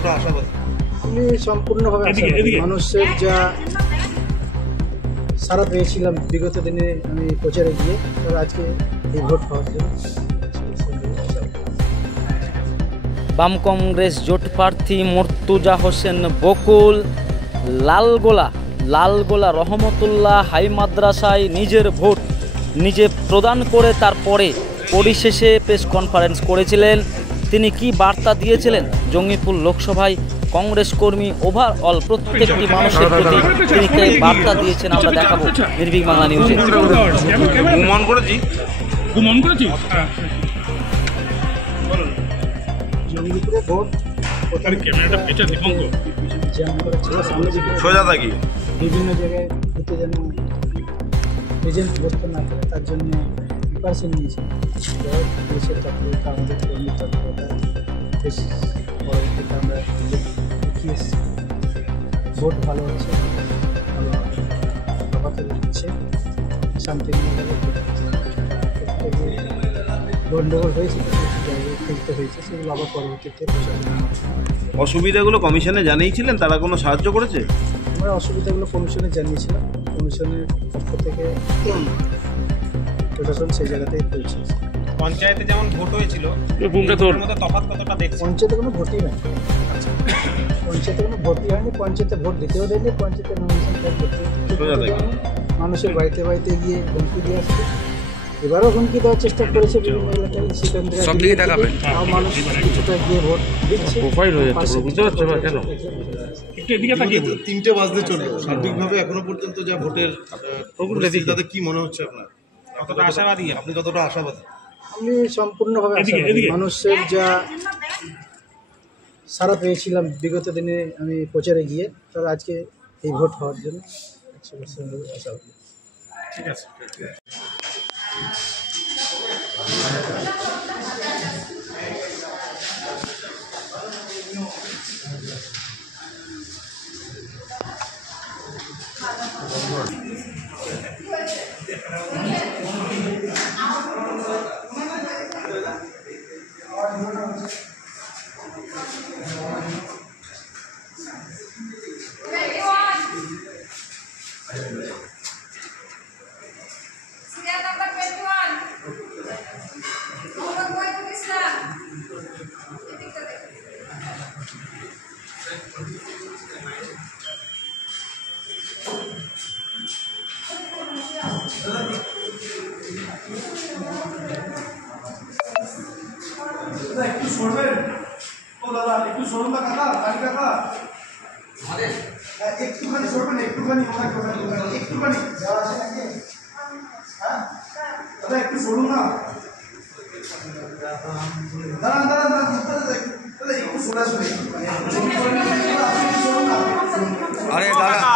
কতটা আশাবাদী? আমি সম্পূর্ণভাবে আশাবাদী। মানুষের যা সারা পেয়েছিলাম বিগত দিনে আমি প্রচারে গিয়ে, তবে আজকে এই ভোট পাওয়ার জন্য বাম কংগ্রেস জোট প্রার্থী মর্তুজা হোসেন বকুল লালগোলা রহমতুল্লাহ হাই মাদ্রাসায় নিজের ভোট নিজে প্রদান করে তারপরে পরিশেষে প্রেস কনফারেন্স করেছিলেন। তিনি কি বার্তা দিয়েছিলেন জঙ্গিপুর লোকসভায় কংগ্রেস কর্মী ওভারঅল প্রত্যেকটি মানুষের প্রতি তিনি কি বার্তা দিয়েছেন আমরা দেখাবো নির্ভীক বাংলা নিউজে। জঙ্গিপুরে ভোট বিভিন্ন জায়গায় ঘুরতে যেন এজেন্ট বসতে না করে তার জন্য প্রিপারেশন নিয়েছে। পুলিশের তৎপরতা, আমাদের কর্মীর তৎপরতা, বেশ পরবর্তীতে আমরা দেখিয়ে এসেছি। ভোট ভালো হচ্ছে, ভালো প্রভাতে হচ্ছে, শান্তিপূর্ণভাবে গণ্ডগোল হয়েছে, জায়গায় হয়েছে, সেগুলো আবার পরবর্তীতে অসুবিধাগুলো কমিশনে জানিয়েছিলেন, তারা কোনো সাহায্য করেছে? আমরা অসুবিধাগুলো কমিশনে জানিয়েছিলাম, কমিশনের পক্ষ থেকে প্রশাসন সেই জায়গাতেই পৌঁছেছে। পঞ্চায়েতে যেমন ভোট হয়েছিল তফাৎ কতটা দেখছেন? পঞ্চায়েতে কোনো ভোটই হয়নি, পঞ্চায়েতে কোনো ভোটই হয়নি, পঞ্চায়েতে ভোট দিতেও দেয়নি, পঞ্চায়েতে নমিনেশন মানুষের বাড়িতে বাড়িতে গিয়ে হুমকি দিয়ে আসছে। এবারও হুমকি দেওয়ার চেষ্টা করেছে বিভিন্ন এলাকায়, সেখান মানুষ কিছুটা গিয়ে ভোট দিচ্ছে। 3টে বাজতে চলবে, সার্বিকভাবে এখনো পর্যন্ত যা ভোটের তাতে কি মনে হচ্ছে আপনার? কতটা আশাবাদী? আপনি কতটা আশাবাদী? আমি সম্পূর্ণভাবে আশাবাদী। মানুষের যা সারা পেয়েছিলাম বিগত দিনে আমি প্রচারে গিয়ে, তবে আজকে এই ভোট হওয়ার জন্য 100% আশাবাদী। ঠিক আছে। একটু সরবেন ও দাদা, একটু সরুন না কাকা, কালী কাকা, একটুখানি সরবেন, একটুখানি একটুখানি হ্যাঁ দাদা, একটু সরুন না, দাঁড়ান দাঁড়ান দাঁড়ান দাদা, একটু সরে আসুন, আরে দাদা